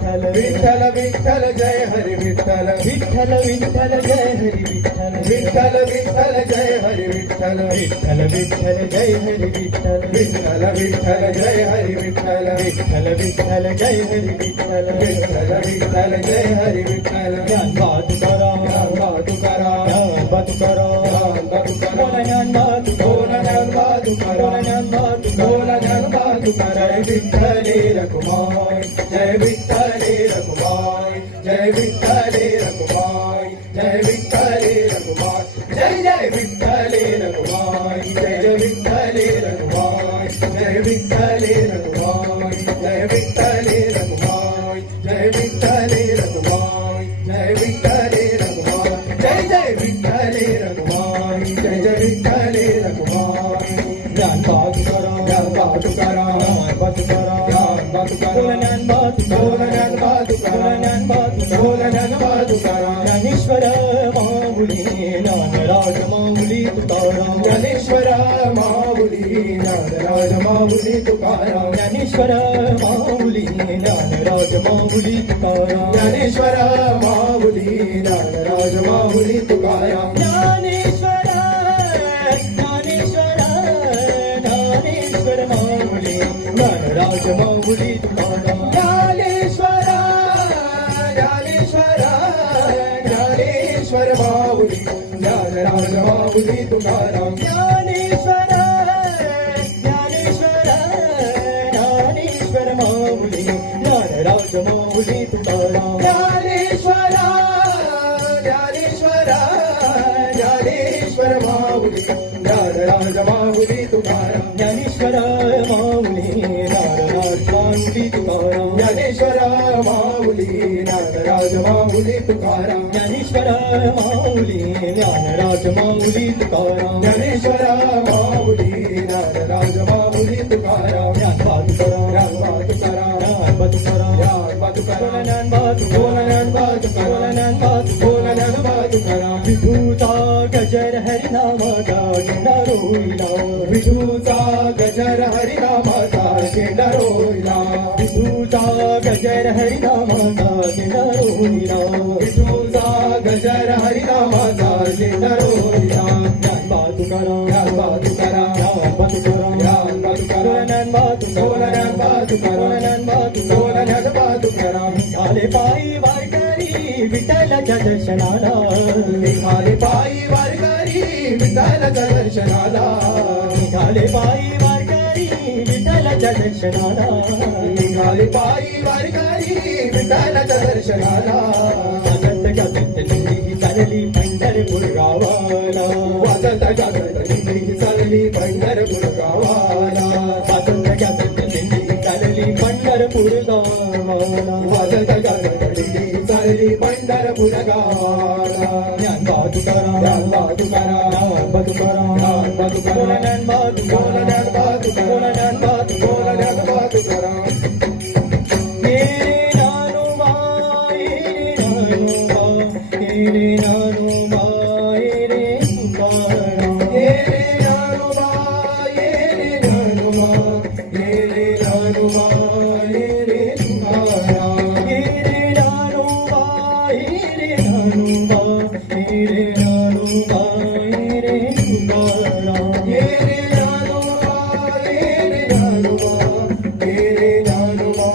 विठ्ठल विठ्ठल विठ्ठल जय हरी विठ्ठल विठ्ठल विठ्ठल जय हरी विठ्ठल विठ्ठल विठ्ठल जय हरी विठ्ठल विठ्ठल विठ्ठल जय हरी विठ्ठल विठ्ठल विठ्ठल जय हरी विठ्ठल विठ्ठल विठ्ठल जय हरी विठ्ठल विठ्ठल विठ्ठल जय हरी विठ्ठल ज्ञानबा तुकाराम ज्ञानबा तुकाराम ज्ञानबा तुकाराम ज्ञानबा तुकाराम ज्ञानबा तुकाराम ज्ञानबा तुकाराम जय विठ्ठले रघुमाई जय विठ्ठले रघुमाई जय विठ्ठले रघुमाई जय विठ्ठले रघुमाई जय जय विठ्ठले रघुमाई जय जय विठ्ठले रघुमाई जय विठ्ठले रघुमाई जय विठ्ठले रघुमाई जय विठ्ठले रघुमाई जय विठ्ठले रघुमाई जय जय विठ्ठले रघुमाई जय जय विठ्ठले रघुमाई ज्ञानबा तुकाराम ज्ञानबा तुकाराम ज्ञानबा तुकाराम ज्ञानबा तुकाराम ज्ञानबा तुकाराम ज्ञानबा तुकाराम ज्ञानेश्वर माऊली ज्ञानराज माऊली तुकाराम ज्ञानेश्वर माऊली ज्ञानराज माऊली तुकाराम ज्ञानेश्वर माऊली ज्ञानराज माऊली तुकाराम ज्ञानेश्वर माऊली ज्ञानराज माऊली तुकाराम ज्ञानेश्वर ज्ञानेश्वर ज्ञानेश्वर माऊली ज्ञानराज माऊली तुकाराम ज्ञानेश्वर ज्ञानेश्वर ज्ञानेश्वर माऊली ज्ञानराज माऊली तुकाराम ज्ञानेश्वर ज्ञानेश्वर ज्ञानेश्वर माऊली ज्ञानराज माऊली तुकाराम ज्ञानेश्वर ज्ञानेश्वर ज्ञानेश्वर माऊली ज्ञानराज माऊली तुकाराम ज्ञानेश्वर माऊली ज्ञानराज माऊली तुकाराम ज्ञानेश्वर माऊली ज्ञानराज माऊली तुकाराम ज्ञानेश्वर माऊली ज्ञानराज माऊली तुकाराम ज्ञानेश्वर माऊली ज्ञानराज माऊली तुकाराम ज्ञानबा तुकाराम ज्ञानबा तुकाराम ज्ञानबा तुकाराम ज्ञानबा तुकाराम ज्ञानबा तुकाराम विठूचा गजर हरिनामाचा झेंडा रोविला विठूचा गजर हरिनामाचा झेंडा रोविला विठूचा गजर हरिनामाचा झेंडा रोविला विठूचा गजर हरिनामाचा झेंडा रोविला ज्ञानबा तुकाराम ज्ञानबा तुकाराम ज्ञानबा तुकाराम ज्ञानबा तुकाराम ज्ञानबा तुकाराम ज्ञानबा तुकाराम ज्ञानबा तुकाराम आले पायी वारकरी विठ्ठलाच्या दर्शनाला निघाले पायी वारकरी विठ्ठलाच्या दर्शनाला निघाले पायी वारकरी विठ्ठलाच्या दर्शनाला निघाले पायी वारकरी विठ्ठलाच्या दर्शनाला वाजत गाजत दिंडी चालली पंढरपूर गावाला वाजत गाजत दिंडी चालली पंढरपूर गावाला वाजत गाजत दिंडी चालली पंढरपूर गावाला वाजत गाजत दिंडी चालली पंढरपूर गावाला ज्ञानबा तुकाराम ज्ञानबा तुकाराम ज्ञानबा तुकाराम ज्ञानबा तुकाराम ज्ञानबा तुकाराम ज्ञानबा तुकाराम ज्ञानबा तुकाराम ज्ञानबा तुकाराम हे नानुबा हे नानुबा रे तुकाराम हे नानुबा रे नानुबा हे नानुबा रे तुकाराम हे नानुबा रे नानुबा हे नानुबा रे तुकाराम हे नानुबा रे नानुबा हे नानुबा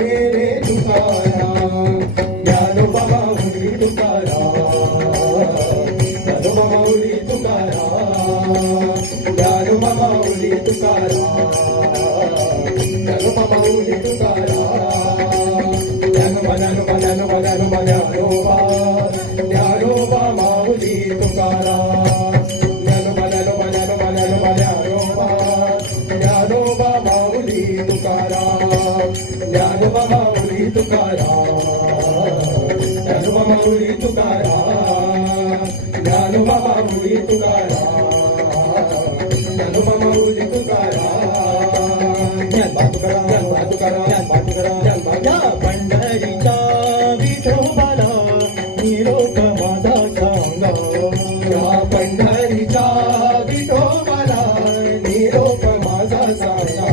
रे तुकाराम ज्ञानोबा माऊली तुकाराम ज्ञानोबा माऊली तुकाराम ज्ञानोबा माऊली तुकाराम ज्ञानोबा माऊली तुकाराम ज्ञानोबा ज्ञानोबा ज्ञानोबा ज्ञानोबा ज्ञानोबा ज्ञानोबा माऊली तुकाराम ज्ञानोबा ज्ञानोबा ज्ञानोबा ज्ञानोबा ज्ञानोबा ज्ञानोबा माऊली तुकाराम ज्ञानोबा माऊली तुकाराम ज्ञानोबा माऊली तुकाराम ज्ञानोबा माऊली तुकाराम ज्ञानोबा माऊली तुकाराम ज्ञानबा तुकाराम ज्ञानबा तुकाराम ज्ञानबा तुकाराम ज्ञानबा या पंढरीच्या विठोबाला निरोप माझा सांगा या पंढरीच्या विठोबाला निरोप माझा सांगा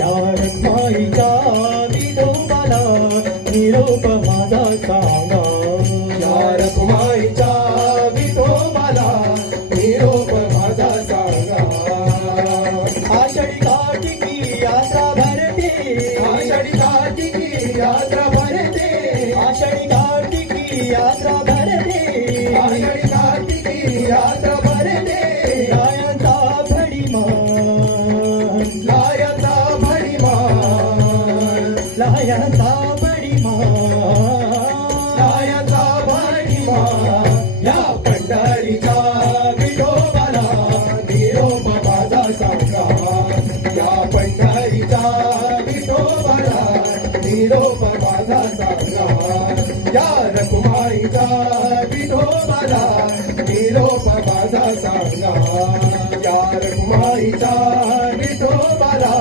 या रखमाईच्या विठोबाला निरोप माझा सांगा या रखुमाईचा विठोबाला निरोप माझा सांगा आषाढी कार्तिकी यात्रा भरते आषाढी कार्तिकी यात्रा भरते आषाढी कार्तिकी यात्रा भरते आषाढी कार्तिकी यात्रा भरते लायता भडीमान लायता भडीमान लायता भडीमान लायता भडीमान या पंढरीचा विठोबाला निरोप माझा सांगा या पंढरीचा विठोबाला निरोप माझा सांगा या रखुमाईचा विठोबाला निरोप माझा सांगा या रखुमाईचा विठोबाला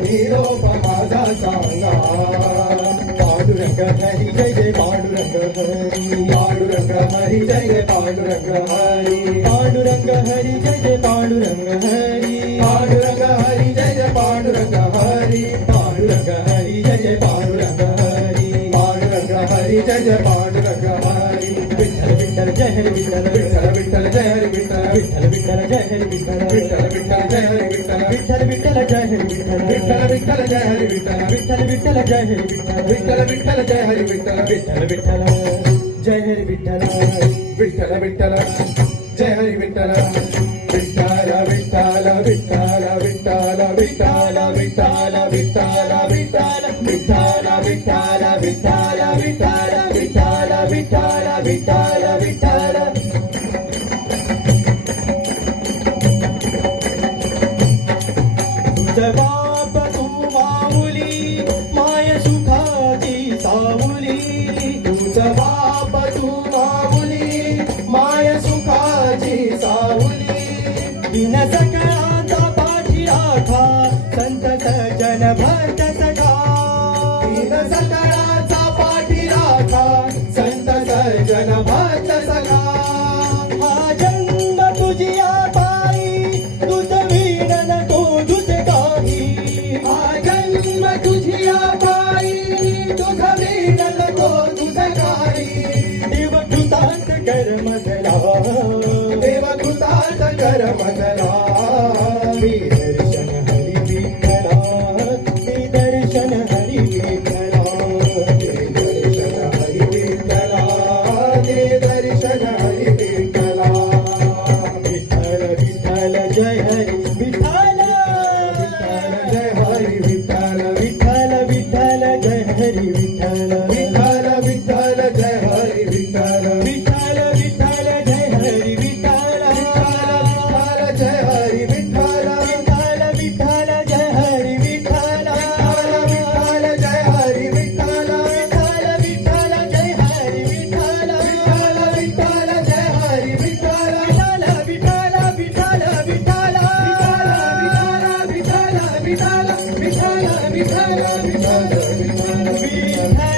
निरोप माझा सांगा पांडुरंग हरी जय जय पांडुरंग हरी पांडुरंग हरी जय जय पांडुरंग हरी पांडुरंग हरी जय जय पांडुरंग हरी पांडुरंग हरी जय जय पांडुरंग हरी पांडुरंग हरी जय जय पांडुरंग हरी पांडुरंग हरी जय जय पांडुरंग हरी विठ्ठल विठ्ठल जय हरी विठ्ठल विठ्ठल विठ्ठल जय हरी विठ्ठल विठ्ठल विठ्ठल जय हरी विठ्ठल विठ्ठल विठ्ठल जय हरी विठ्ठल विठ्ठल विठ्ठल जय हरी विठ्ठल विठ्ठल विठ्ठल जय हरी विठ्ठल विठ्ठल विठ्ठल जय हरी विठ्ठल विठ्ठल विठ्ठल जय हरी विठ्ठल विठ्ठल विठ्ठल जय हरी विठ्ठल विठ्ठल विठ्ठल विठ्ठल विठ्ठल विठ्ठल विठ्ठल विठ्ठल विठ्ठल विठ्ठल विठ्ठल विठ्ठल विठ्ठल विठ्ठल विठ्ठल विठ्ठल विठ्ठल विठ्ठल तुझ बाप तू माऊली माय सुखाची सावली तुझ बाप तू माऊली माय सुखाची सावली दिन सकळाचा पाठी राखा संत सज्जन भक्त सखा दिन सकळाचा पाठी राखा संत सज्जन भक्त सखा हा जन्म तुझिया पायी तुझ वीण नको तुझ काही हा जन्म तुझिया पायी तुझ वीण नको तुझ काही देवकृतात कर्मधला देवकृतात कर्मधला मी दर्शन हरी विठ्ठला मी दर्शन हरी विठ्ठला दर्शन हरी विठ्ठला दर्शन हरी विठ्ठला विठ्ठल विठ्ठल जय हरी विठ्ठल जय हरी विठ्ठल विठ्ठल विठ्ठल जय हरी विठ्ठल विठ्ठल विठ्ठल जय हरी विठ्ठल विठ्ठल विठ्ठल जय हरी विठ्ठल जय हरी विठ्ठल विठ्ठल विठ्ठल जय हरी विठ्ठल विठ्ठल जय हरी विठ्ठल विठ्ठल विठ्ठल जय हरी विठ्ठल विठ्ठल जय हरी विठ्ठल विठ्ठल विठ्ठल विठ्ठल विठ्ठल विठ्ठल विठ्ठल विठ्ठल विठ्ठल